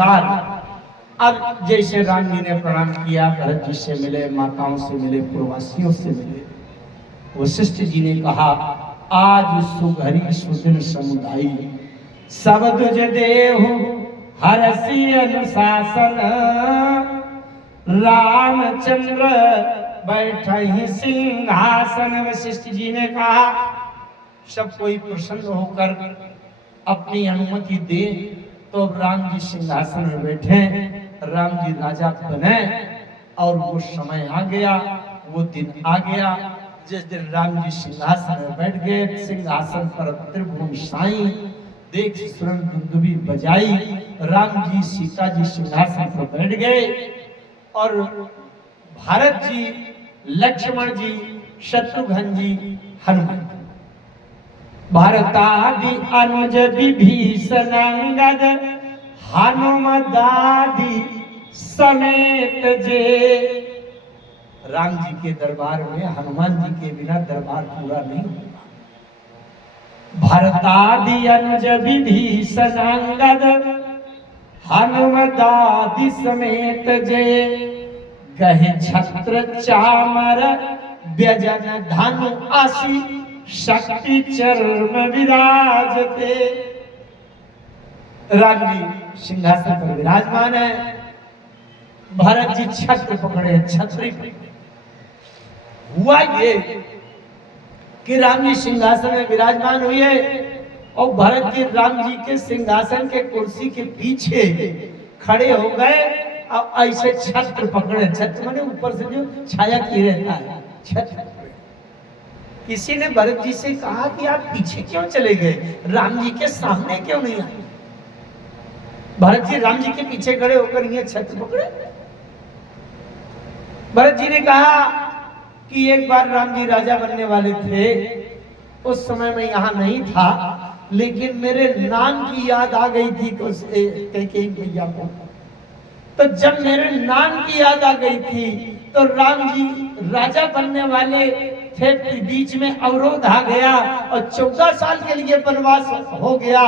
अनुसार अब जैसे राम जी ने प्रणाम किया, भरत जी से मिले, माताओं से मिले, पूर्ववासियों से मिले, वशिष्ठ जी ने कहा आज सुघरी सुदिन समुदायी सब तुझ देहु हरसी अनुशासन रामचंद्र बैठहि सिंहासन। वशिष्ठ जी ने कहा सब कोई प्रसन्न होकर अपनी अनुमति दे तो राम जी सिंहासन में बैठे, राम जी राजा बने। और वो समय आ गया, वो दिन आ गया जिस दिन राम जी सिंहासन में बैठ गए। सिंहासन पर त्रिभुवन साई देख सुरन दुंदुभी बजाई, राम जी सीता जी सिंहासन पर बैठ गए और भारत जी, लक्ष्मण जी, शत्रुघ्न जी, हनुमान जी, भारतादि अनुज विभीषण अंगद हनुमदादि समेत जे। राम जी के दरबार में हनुमान जी के बिना दरबार पूरा नहीं होगा। भारतादि अनुज विभीषण अंगद हनुमदादि समेत जे, गहे छत्र चामर व्यजन धनु आसी शक्ति चर्म विराजते। राम जी सिंहासन पर विराजमान है, भरत जी छत्र पकड़े, छत्री पकड़े। हुआ ये कि राम जी सिंहासन में विराजमान हुए और भरत जी राम जी के सिंहासन के कुर्सी के पीछे खड़े हो गए और ऐसे छत्र पकड़े। छत्र माने ऊपर से जो छाया किए रहता है, छत्र। किसी ने भरत जी से कहा कि आप पीछे क्यों चले गए, राम जी के सामने क्यों नहीं आए? भरत जी राम जी के पीछे खड़े होकर ये छत्र पकड़े। भरत जी ने कहा कि एक बार राम जी राजा बनने वाले थे, उस समय मैं यहाँ नहीं था, लेकिन मेरे नाम की याद आ गई थी कैकेयी भैया को। तो जब मेरे नाम की याद आ गई थी तो राम जी राजा बनने वाले थे, बीच में अवरोध आ गया और 14 साल के लिए वनवास हो गया।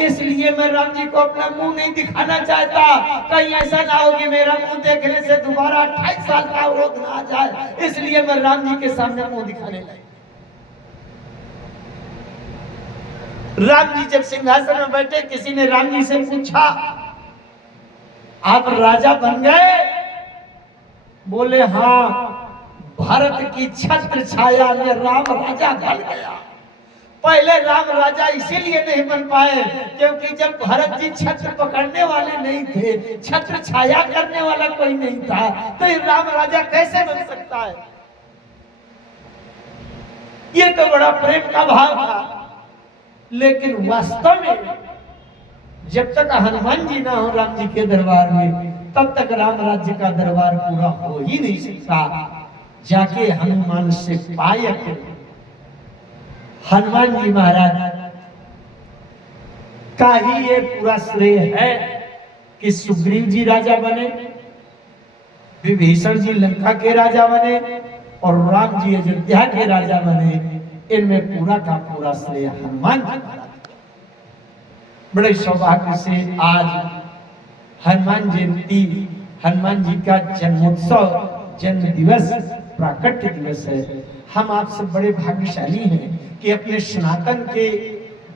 इसलिए मैं राम जी को अपना मुंह नहीं दिखाना चाहता, कहीं ऐसा ना हो कि मेरा मुंह देखने से दोबारा 28 साल का अवरोध ना आ जाए, इसलिए मैं राम जी के सामने मुंह दिखाने लगा। राम जी जब सिंहासन में बैठे, किसी ने राम जी से पूछा आप राजा बन गए? बोले हाँ, भारत की छत्र छाया में राम राजा बन गया। पहले राम राजा इसीलिए नहीं बन पाए क्योंकि जब भरत जी छत्र पकड़ने वाले नहीं थे, छत्र छाया करने वाला कोई नहीं था, तो ये राम राजा कैसे बन सकता है? ये तो बड़ा प्रेम का भाव था। लेकिन वास्तव में जब तक हनुमान जी ना हो राम जी के दरबार में, तब तक राम राज्य का दरबार पूरा हो ही नहीं सकता। जाके हनुमान से पाया हनुमान जी महाराज का ही ये पूरा श्रेय है कि सुग्रीव जी राजा बने, विभीषण जी लंका के राजा बने और राम जी अयोध्या के राजा बने। इनमें पूरा का पूरा श्रेय हनुमान जी महाराज। बड़े सौभाग्य से आज हनुमान जयंती, हनुमान जी का जन्मोत्सव, जन्म दिवस, प्राकट्य दिवस है। हम आपसे बड़े भाग्यशाली हैं कि अपने सनातन के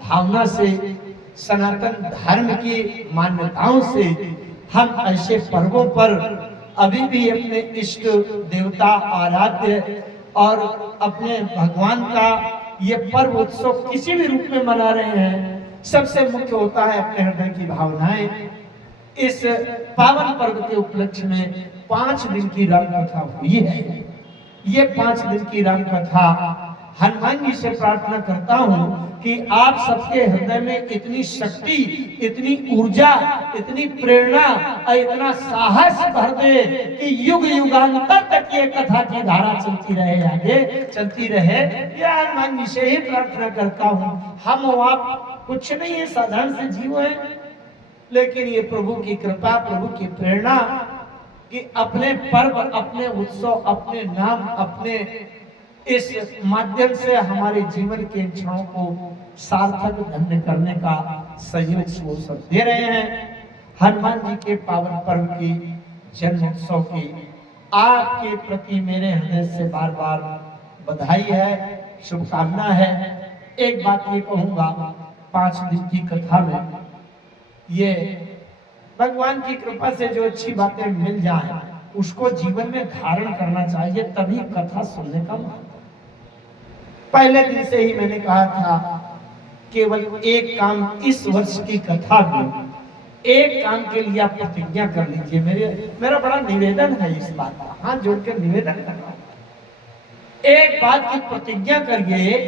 भावना से, सनातन धर्म की मान्यताओं से हम ऐसे पर्वों पर अभी भी अपने इष्ट देवता आराध्य और अपने भगवान का ये पर्व उत्सव किसी भी रूप में मना रहे हैं। सबसे मुख्य होता है अपने हृदय की भावनाएं। इस पावन पर्व के उपलक्ष्य में 5 दिन की राम कथा हुई है। ये 5 दिन की राम कथा हनुमान जी से प्रार्थना करता हूँ कि आप सबके हृदय में इतनी शक्ति, इतनी ऊर्जा, इतनी प्रेरणा और इतना साहस भर दे कि युग युगांतर तक ये कथा की धारा चलती रहे, आगे चलती रहे। ये हनुमान जी से ही प्रार्थना करता हूँ। हम आप कुछ नहीं है, साधारण से जीव है, लेकिन ये प्रभु की कृपा, प्रभु की प्रेरणा कि अपने पर्व, अपने उत्सव, अपने नाम, अपने इस माध्यम से हमारे जीवन के क्षणों को सार्थक धन्य करने का सहयोग वो सब दे रहे हैं। हनुमान जी के पावन पर्व की, जन्मोत्सव की आपके प्रति मेरे हृदय से बार बार बधाई है, शुभकामना है। एक बात ये कहूंगा, 5 दिन की कथा में ये भगवान की कृपा से जो अच्छी बातें मिल जाए उसको जीवन में धारण करना चाहिए, तभी कथा सुनने का मन। पहले दिन से ही मैंने कहा था केवल एक काम इस वर्ष की कथा में, एक काम के लिए आप प्रतिज्ञा कर लीजिए। मेरा बड़ा निवेदन है, इस बात का हाथ जोड़कर निवेदन कर रहा हूं। एक बात की प्रतिज्ञा करिए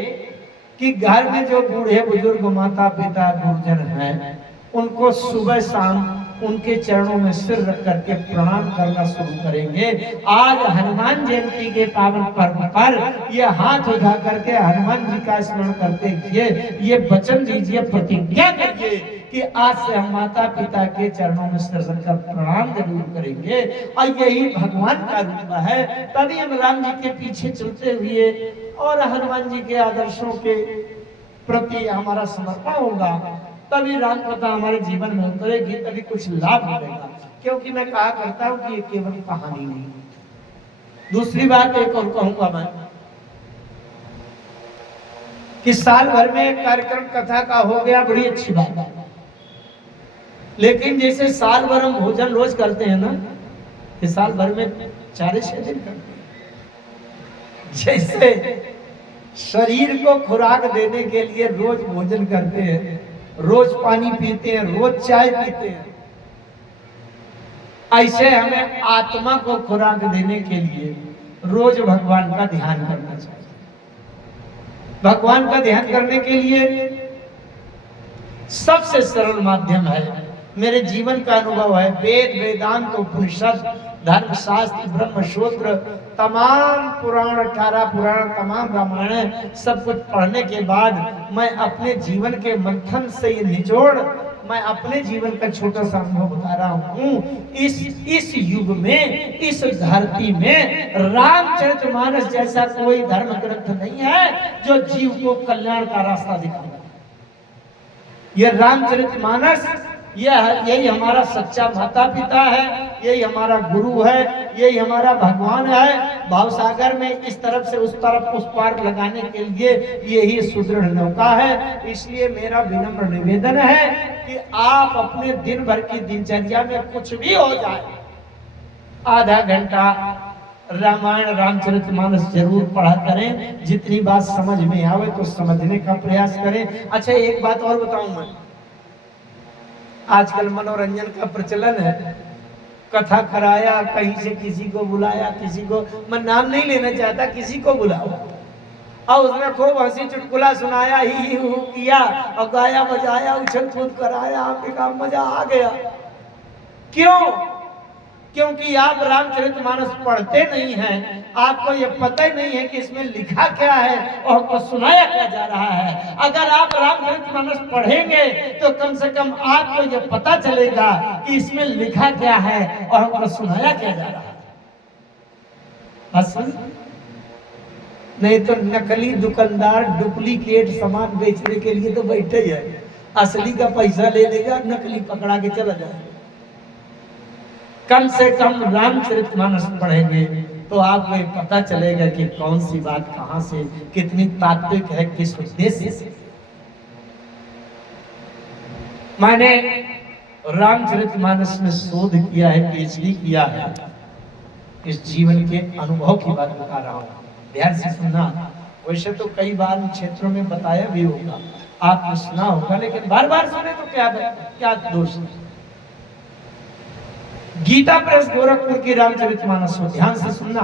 कि घर में जो बूढ़े बुजुर्ग माता पिता गुरुजन हैं उनको सुबह शाम उनके चरणों में सिर रख करके प्रणाम करना शुरू करेंगे। आज हनुमान जयंती के पावन पर्व पर ये हाथ उठा करके हनुमान जी का स्मरण करते हुए ये वचन दीजिए, प्रतिज्ञा करिए कि आज से हम माता पिता के चरणों में सिर रखकर प्रणाम जरूर करेंगे। और यही भगवान का रूप है, तभी हम राम जी के पीछे चलते हुए और हनुमान जी के आदर्शों के प्रति हमारा समर्पण होगा, तभी राम कथा हमारे जीवन में उतरेगी, तभी कुछ लाभ मिलेगा। क्योंकि मैं कहा करता हूं कि ये केवल कहानी नहीं। दूसरी बात एक और कहूंगा मैं कि साल भर में एक कार्यक्रम कथा का हो गया, बड़ी अच्छी बात है, लेकिन जैसे साल भर हम भोजन रोज करते हैं ना, कि साल भर में 4-6 दिन करते हैं, जैसे शरीर को खुराक देने के लिए रोज भोजन करते हैं, रोज पानी पीते हैं, रोज चाय पीते हैं, ऐसे हमें आत्मा को खुराक देने के लिए रोज भगवान का ध्यान करना चाहिए। भगवान का ध्यान करने के लिए सबसे सरल माध्यम है, मेरे जीवन का अनुभव है, वेद वेदांत उपनिषद धर्मशास्त्र ब्रह्मसूत्र तमाम पुराण, 18 पुराण, तमाम रामायण सब कुछ पढ़ने के बाद मैं अपने जीवन के मंथन से ये निचोड़ मैं अपने जीवन का छोटा सा अनुभव बता रहा हूँ। इस युग में, इस धरती में रामचरितमानस जैसा कोई धर्म ग्रंथ नहीं है जो जीव को कल्याण का रास्ता दिखाता। ये रामचरितमानस यही हमारा सच्चा माता पिता है, यही हमारा गुरु है, यही हमारा भगवान है। भावसागर में इस तरफ से उस तरफ उस पार लगाने के लिए यही सुदृढ़ नौका है। इसलिए मेरा विनम्र निवेदन है कि आप अपने दिन भर की दिनचर्या में कुछ भी हो जाए, आधा घंटा रामायण रामचरितमानस जरूर पढ़ा करें। जितनी बात समझ में आवे तो समझने का प्रयास करें। अच्छा, एक बात और बताऊं मैं, आजकल मनोरंजन का प्रचलन है, कथा कराया, कहीं से किसी को बुलाया, किसी को, मैं नाम नहीं लेना चाहता, किसी को बुलाओ और उसमें खूब हंसी चुटकुला सुनाया, ही हू किया और गाया बजाया, उछल कूद कराया, आपने कहा मजा आ गया। क्यों? क्योंकि आप रामचरितमानस पढ़ते नहीं हैं, आपको ये पता ही नहीं है कि इसमें लिखा क्या है और हमको सुनाया क्या जा रहा है। अगर आप रामचरितमानस पढ़ेंगे तो कम से कम आपको ये पता चलेगा कि इसमें लिखा क्या है और हमको सुनाया क्या जा रहा है। असली नहीं तो नकली दुकानदार डुप्लीकेट सामान बेचने के लिए तो बैठे ही है, असली का पैसा ले लेगा, नकली पकड़ा के चला जाएगा। कम से कम रामचरितमानस पढ़ेंगे तो आपको ये पता चलेगा कि कौन सी बात कहां से कितनी तात्विक है, किस उद्देश्य से। मैंने रामचरितमानस में शोध किया है, पीएचडी किया है, इस जीवन के अनुभव की बात बता रहा हूं, ध्यान से सुनना। वैसे तो कई बार क्षेत्रों में बताया भी होगा, आपने सुना होगा, लेकिन बार बार सुने तो क्या दोष है। गीता प्रेस गोरखपुर की रामचरितमानस हो, ध्यान से सुनना।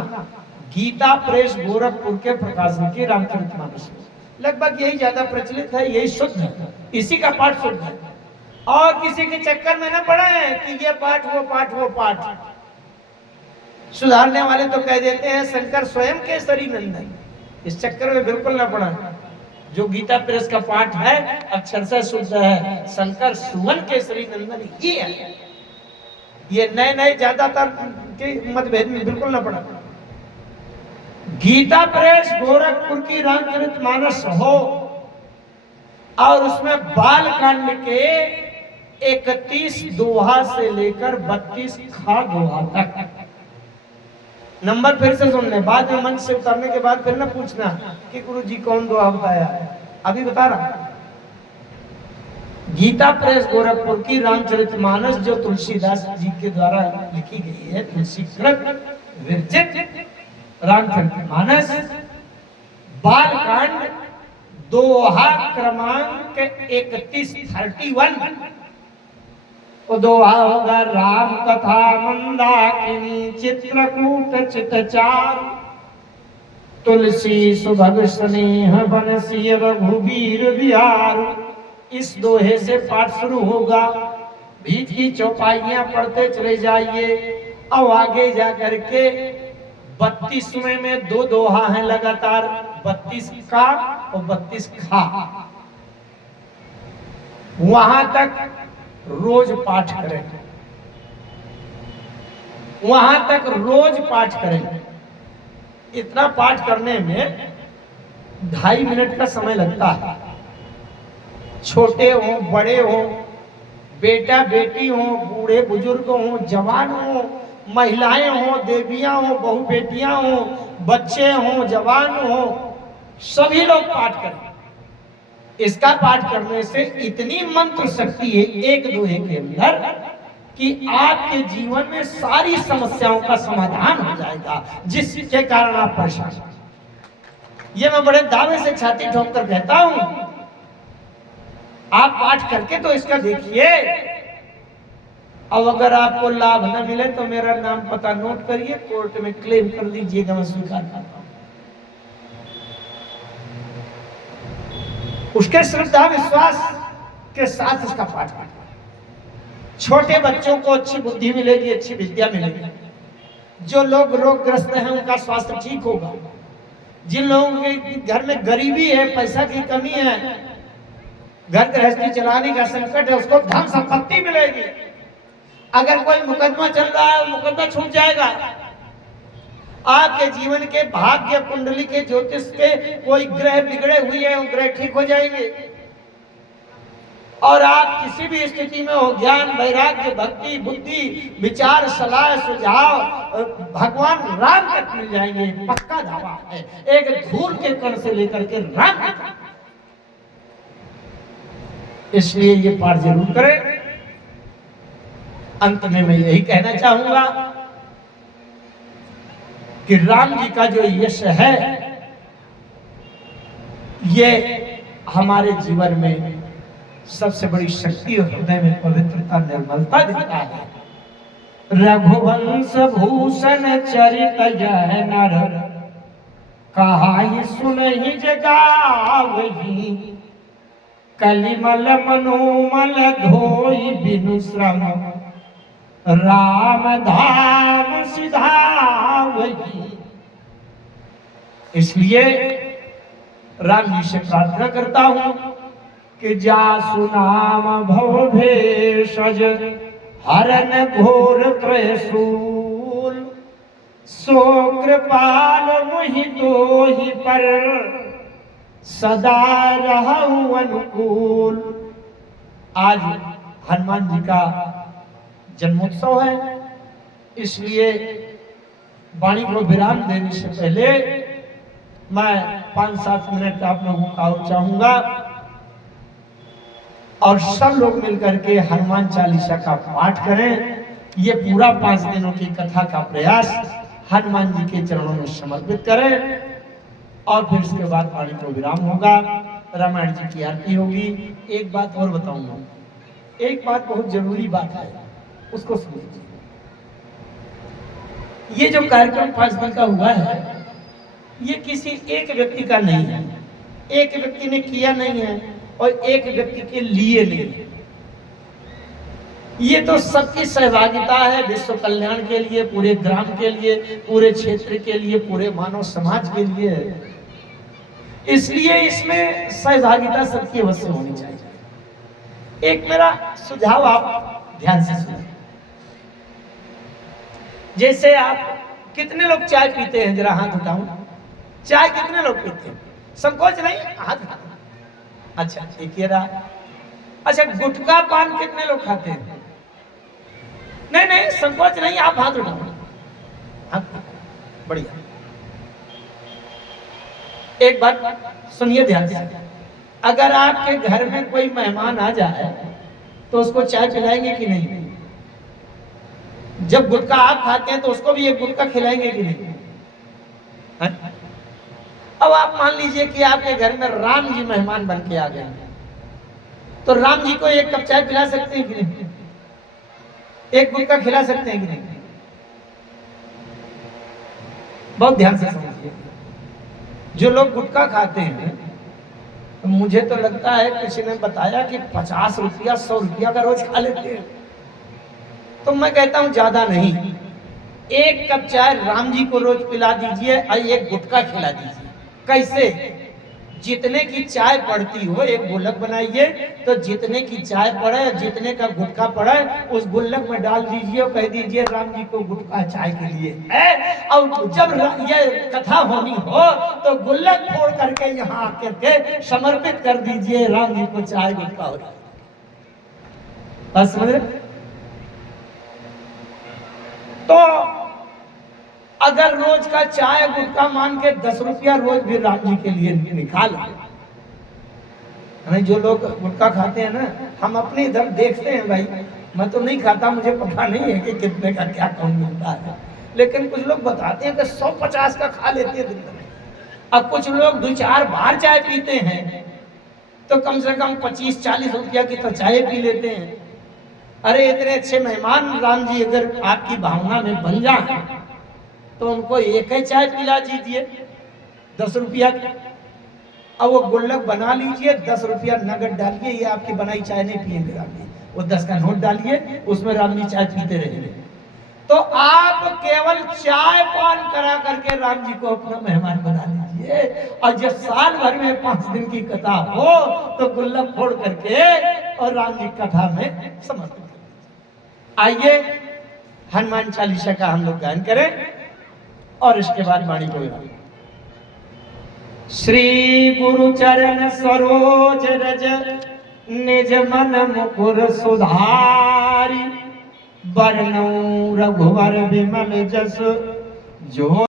गीता प्रेस गोरखपुर के प्रकाशन की रामचरितमानस लगभग यही ज्यादा प्रचलित है, यही शुद्ध है, इसी का पाठ शुद्ध है। और किसी के चक्कर में न पड़े हैं कि ये पाठ वो पाठ वो पाठ। सुधारने वाले तो कह देते हैं शंकर स्वयं केसरी नंदन, इस चक्कर में बिल्कुल न पड़ा। जो गीता प्रेस का पाठ है अक्षरशः शुद्ध है, शंकर सुवन केसरी नंदन ही है। ये नए ज्यादातर के मतभेद में बिल्कुल न पड़ा। गीता प्रेस गोरखपुर की रामचरितमानस हो और उसमें बाल कांड के 31 दोहा से लेकर 32 खा दोहा तक। नंबर फिर से सुन ले, बाद में मंच से उतरने के बाद फिर ना पूछना कि गुरु जी कौन दोहा बताया, अभी बता रहा। गीता प्रेस गोरखपुर की रामचरितमानस जो तुलसीदास जी के द्वारा लिखी गई है, तुलसीकृत विरचित रामचरितमानस, बालकांड दोहा क्रमांक 31 वो दोहा होगा, राम कथा मंदाकिनी चित्रकूट चितचार, तुलसी सुभग स्नेह बनसी रघुवीर बिहार। इस दोहे से पाठ शुरू होगा, बीच की चौपाइयां पढ़ते चले जाइए। अब आगे जा करके 32वें में 2 दोहा हैं लगातार, 32 का और 32 खा। वहां तक रोज पाठ करें, वहां तक रोज पाठ करें। इतना पाठ करने में 2.5 मिनट का समय लगता है। छोटे हो बड़े हो, बेटा बेटी हो, बूढ़े बुजुर्ग हो, जवान हो, महिलाएं हो, देवियां हो, बहु बेटियां हो, बच्चे हो, जवान हो, सभी लोग पाठ करें। इसका पाठ करने से इतनी मंत्र शक्ति है एक दोहे के अंदर कि आपके जीवन में सारी समस्याओं का समाधान हो जाएगा, जिसके कारण आप परेशान हैं। ये मैं बड़े दावे से छाती ठोक कर कहता हूं। आप पाठ करके तो इसका देखिए। अब अगर आपको लाभ न मिले तो मेरा नाम पता नोट करिए, कोर्ट में क्लेम कर दीजिएगा, मैं स्वीकार करता हूं। उसके श्रद्धा विश्वास के साथ इसका पाठ करें। छोटे बच्चों को अच्छी बुद्धि मिलेगी, अच्छी विद्या मिलेगी। जो लोग रोगग्रस्त हैं उनका स्वास्थ्य ठीक होगा। जिन लोगों के घर में गरीबी है, पैसा की कमी है, घर गृहस्थी चलाने का संकट है, उसको धन संपत्ति मिलेगी। अगर कोई मुकदमा चल रहा है, मुकदमा छूट जाएगा। आपके जीवन के भाग्य कुंडली के ज्योतिष के कोई ग्रह बिगड़े हुए हैं, वो ग्रह ठीक हो जाएंगे। और आप किसी भी स्थिति में हो, ज्ञान वैराग्य भक्ति बुद्धि विचार सलाह सुझाव भगवान राम तक मिल जाएंगे, पक्का दावा है। एक धूल के कण से लेकर के राम तक। इसलिए ये पाठ जरूर करें। अंत में मैं यही कहना चाहूंगा कि राम जी का जो यश है, ये हमारे जीवन में सबसे बड़ी शक्ति और हृदय में पवित्रता निर्मलता देता है। रघुवंश भूषण चरित यह नर, कहाई सुनहि जगावहि, कलिमल मनोमल धोई बिनु श्रम, राम धाम सिधावहि। इसलिए राम जी से प्रार्थना करता हूं कि जासु नाम भव भेषज, हरन घोर त्रयशूल, सो कृपाल मुहि तोहि पर, सदा रहु अनुकूल। आज हनुमान जी का जन्मोत्सव है, इसलिए वाणी को विराम देने से पहले मैं 5-7 मिनट आप लोगों का चाहूंगा और सब लोग मिलकर के हनुमान चालीसा का पाठ करें। ये पूरा 5 दिनों की कथा का प्रयास हनुमान जी के चरणों में समर्पित करें और फिर इसके बाद वाणी को विराम होगा, रामायण जी की आरती होगी। एक बात और बताऊंगा, एक बात बहुत जरूरी बात है, उसको समझिए। ये जो कार्यक्रम 5 दिन का हुआ है, ये किसी एक व्यक्ति का नहीं है, एक व्यक्ति ने किया नहीं है और एक व्यक्ति के लिए नहीं है। ये तो सबकी सहभागिता है, विश्व कल्याण के लिए, पूरे ग्राम के लिए, पूरे क्षेत्र के लिए, पूरे मानव समाज के लिए। इसलिए इसमें सहभागिता सबकी अवश्य होनी चाहिए। एक मेरा सुझाव आप ध्यान से सुनिए। जैसे आप कितने लोग चाय पीते हैं, जरा हाथ उठाओ। चाय कितने लोग पीते हैं? संकोच नहीं, हाथ उठाओ। अच्छा, एक ये रहा। अच्छा, गुटखा पान कितने लोग खाते हैं? नहीं नहीं, संकोच नहीं, आप हाथ उठाओ। हाँ, बढ़िया। एक बात सुनिए ध्यान से, अगर आपके घर में कोई मेहमान आ जाए तो उसको चाय पिलाएंगे कि नहीं? जब गुटखा आप खाते हैं तो उसको भी एक गुटखा खिलाएंगे कि नहीं? है? अब आप मान लीजिए कि आपके घर में राम जी मेहमान बन के आ गए, तो राम जी को एक कप चाय पिला सकते हैं कि नहीं? एक गुटखा खिला सकते हैं कि नहीं? बहुत ध्यान से समझिए। जो लोग गुटखा खाते हैं, तो मुझे तो लगता है किसी ने बताया कि 50 रुपया 100 रुपया का रोज खा लेते हैं। तो मैं कहता हूं ज्यादा नहीं, एक कप चाय राम जी को रोज पिला दीजिए और एक गुटखा खिला दीजिए। कैसे? जितने की चाय पड़ती हो एक गुल्लक बनाइए, तो जितने की चाय पड़े, जितने का गुटखा पड़े, उस गुल्लक में डाल दीजिए और कह दीजिए राम जी को गुटखा चाय के लिए है। और जब ये कथा होनी हो तो गुल्लक फोड़ करके यहाँ आकर के समर्पित कर दीजिए, राम जी को चाय गुटखा हो रहा। बस समझ रहे? तो अगर रोज का चाय गुटखा मान के 10 रुपया रोज भी राम जी के लिए निकाल, हमें जो लोग गुटखा खाते हैं ना, हम अपने इधर देखते हैं भाई, मैं तो नहीं खाता, मुझे पता नहीं है कि कितने का क्या कौन मिलता है, लेकिन कुछ लोग बताते हैं कि 150 का खा लेते हैं दिन में। अब कुछ लोग 2-4 बार चाय पीते हैं तो कम से कम 25-40 रुपया की तो चाय पी लेते हैं। अरे इतने अच्छे मेहमान राम जी अगर आपकी भावना में बन जाए तो उनको एक ही चाय पिला दीजिए 10 रुपया की। अब वो गुल्लक बना लीजिए, 10 रुपया नगद डालिए, ये आपकी बनाई चाय नहीं पिएंगे राम जी, वो 10 का नोट डालिए, उसमें राम जी चाय पीते रहेंगे। तो आप केवल चाय पान करा करके राम जी को अपना मेहमान बना लीजिए, और जब साल भर में 5 दिन की कथा हो तो गुल्लक फोड़ करके और राम जी कथा में समर्पित। आइए हनुमान चालीसा का हम लोग गायन करें और इसके बाद वाणी को श्री गुरु चरण सरोज रज निज मन मुकुर सुधारी, बरनऊं रघुवर विमल जस जो